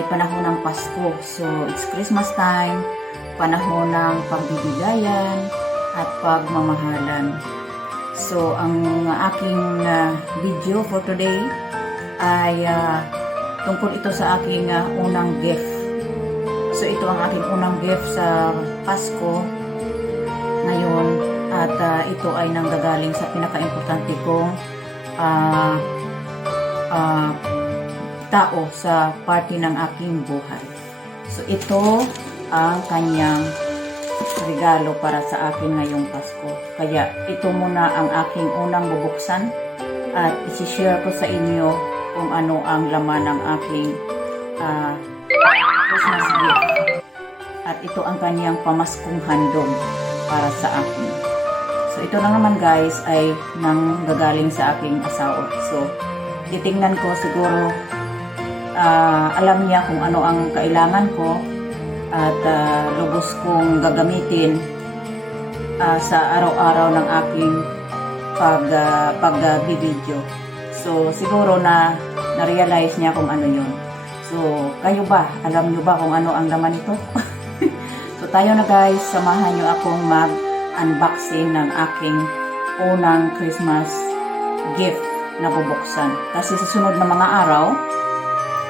ay panahon ng Pasko. So, it's Christmas time, panahon ng pagbibigayan at pagmamahalan. So, ang aking video for today ay tungkol ito sa aking unang gift. So, ito ang aking unang gift sa Pasko ngayon at ito ay nanggagaling sa pinaka-importante kong tao sa party ng aking buhay. So, ito ang kanyang regalo para sa akin ngayong Pasko. Kaya, ito muna ang aking unang bubuksan at isi-share ko sa inyo kung ano ang laman ng aking Christmas gift. At ito ang kanyang pamaskong handog para sa akin. So, ito lang naman guys ay nanggagaling sa aking asawa. So, titingnan ko siguro alam niya kung ano ang kailangan ko at lubos kong gagamitin sa araw-araw ng aking pagbibideo. So, siguro na-realize niya kung ano yun. So, kayo ba? Alam niyo ba kung ano ang laman nito? So, tayo na guys, samahan niyo akong mag-unboxing ng aking unang Christmas gift na bubuksan. Kasi sa sunod na mga araw,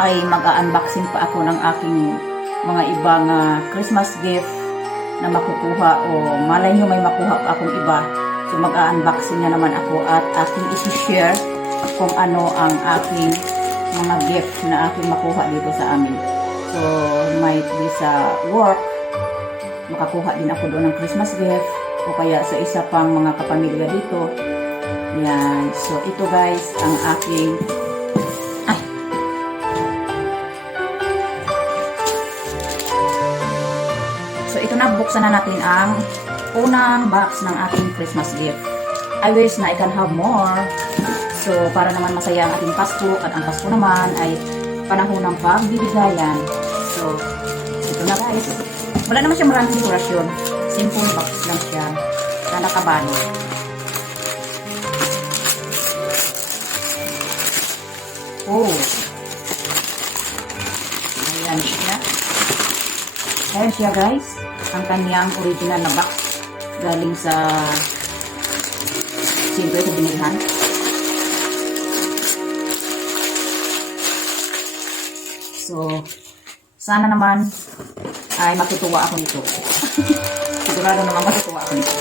ay mag-unboxing pa ako ng aking mga ibang Christmas gift na makukuha o malay nyo may makuha pa akong iba. So mag-unboxing na naman ako at aking isi-share kung ano ang aking mga gift na aking makuha dito sa amin. So might be sa work, makakuha din ako doon ng Christmas gift o kaya sa isa pang mga kapamilya dito. Yan. So ito guys ang aking buksan na natin ang unang box ng ating Christmas gift. I wish na I can have more. So, para naman masaya ang ating Pasko at ang Pasko naman ay panahon ng pagbibigayan. So, ito na guys. Wala naman siya maraming dekorasyon. Simple box lang siya na nakabano. Oh. Ayan siya. Ayan siya guys. Ang kanyang original na box galing sa siyempre sa binilhan. So, sana naman ay matutuwa ako nito. Sigurado naman matutuwa ako nito.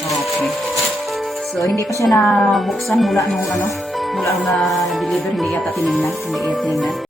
Okay. So, hindi pa siya nabuksan mula nung mula nung na-deliver, hindi yata tinignan.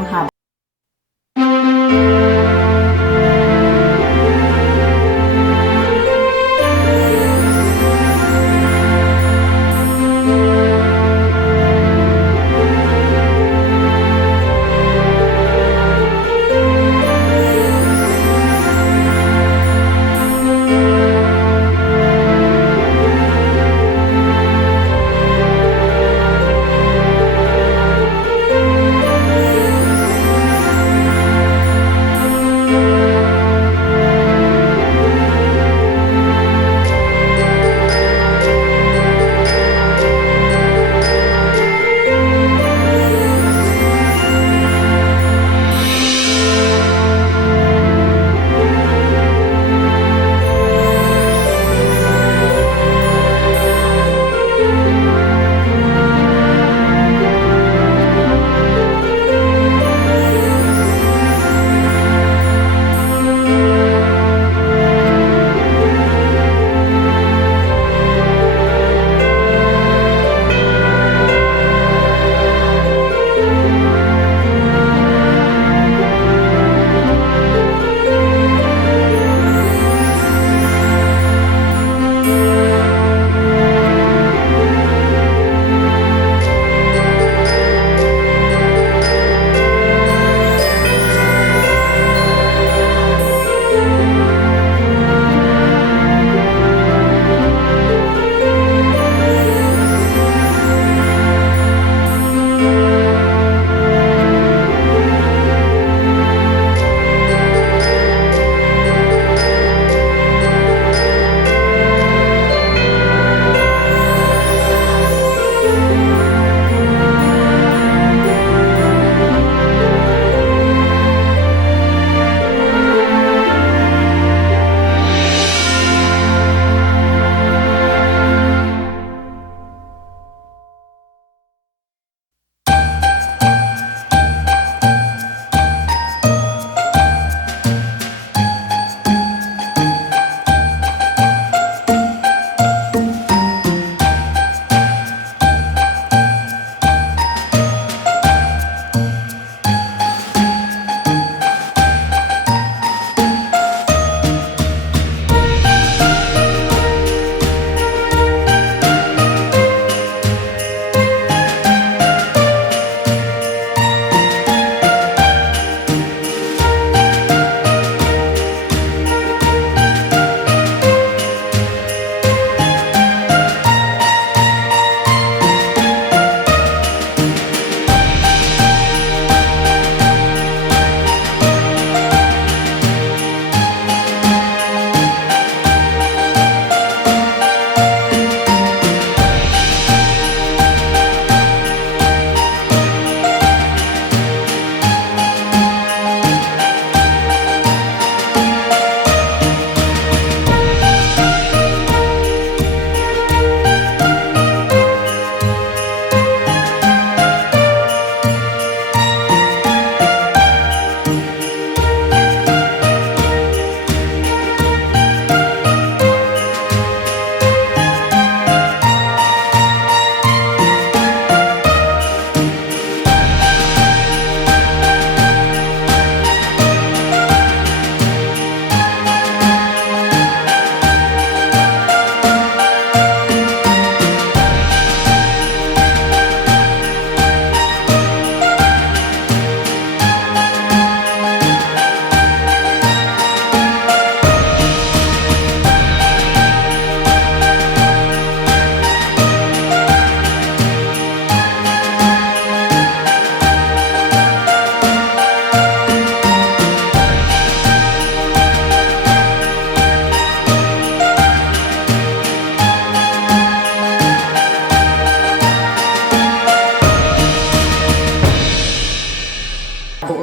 ang haba.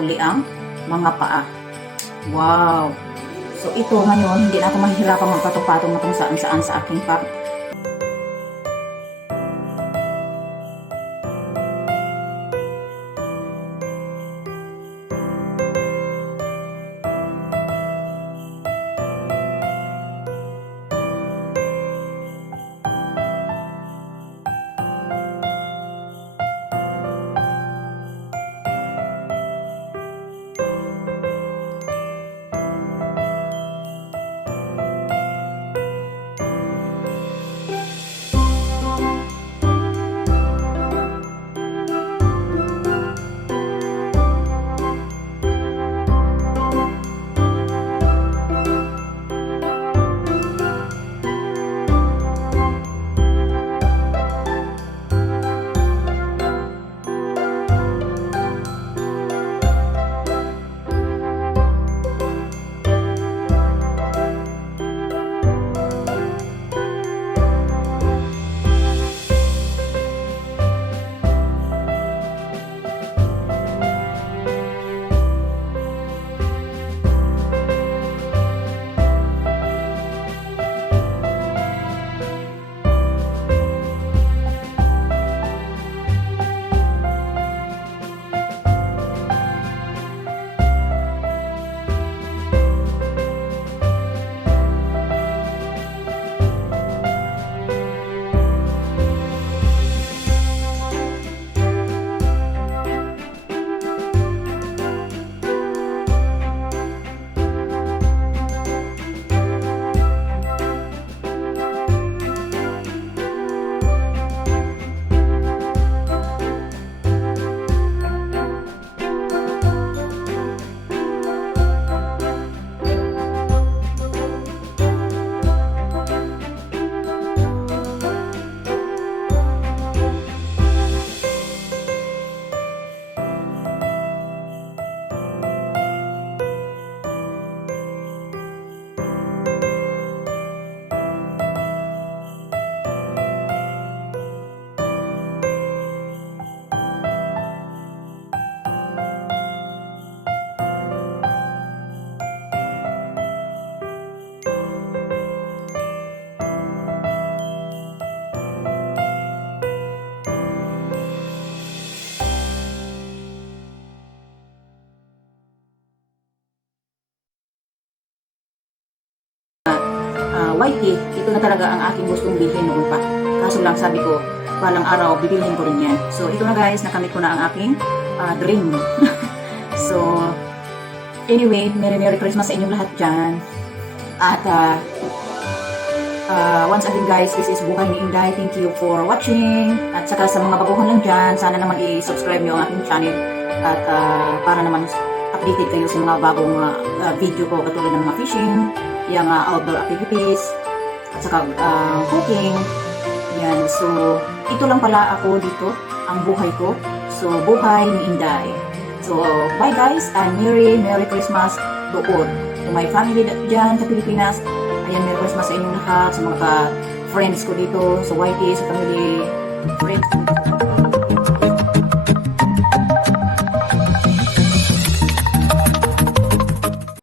uli ang mga paa. Wow! So ito ngayon, hindi na ako mahihirapan magpatong-patong na kung saan-saan sa aking whitey. Ito na talaga ang aking gustong bilhin noon pa. Kaso lang sabi ko, balang araw bibilhin ko rin yan. So ito na guys, nakamit ko na ang aking dream. So anyway, Merry Christmas sa inyong lahat dyan. At once again guys, this is Buhay ni Inday. Thank you for watching. At saka sa mga baguhan lang dyan, sana naman i-subscribe nyo ang aking channel. At para naman updated kayo sa mga bagong video ko katulad ng mga fishing, yung outdoor activities, at saka cooking. Yan. So, ito lang pala ako dito, ang buhay ko. So, Buhay ni Inday. So, bye guys, and Merry Christmas doon. To my family dyan sa Pilipinas, ayan, Merry Christmas sa inyong lahat, sa mga friends ko dito, sa YT, sa family, friends.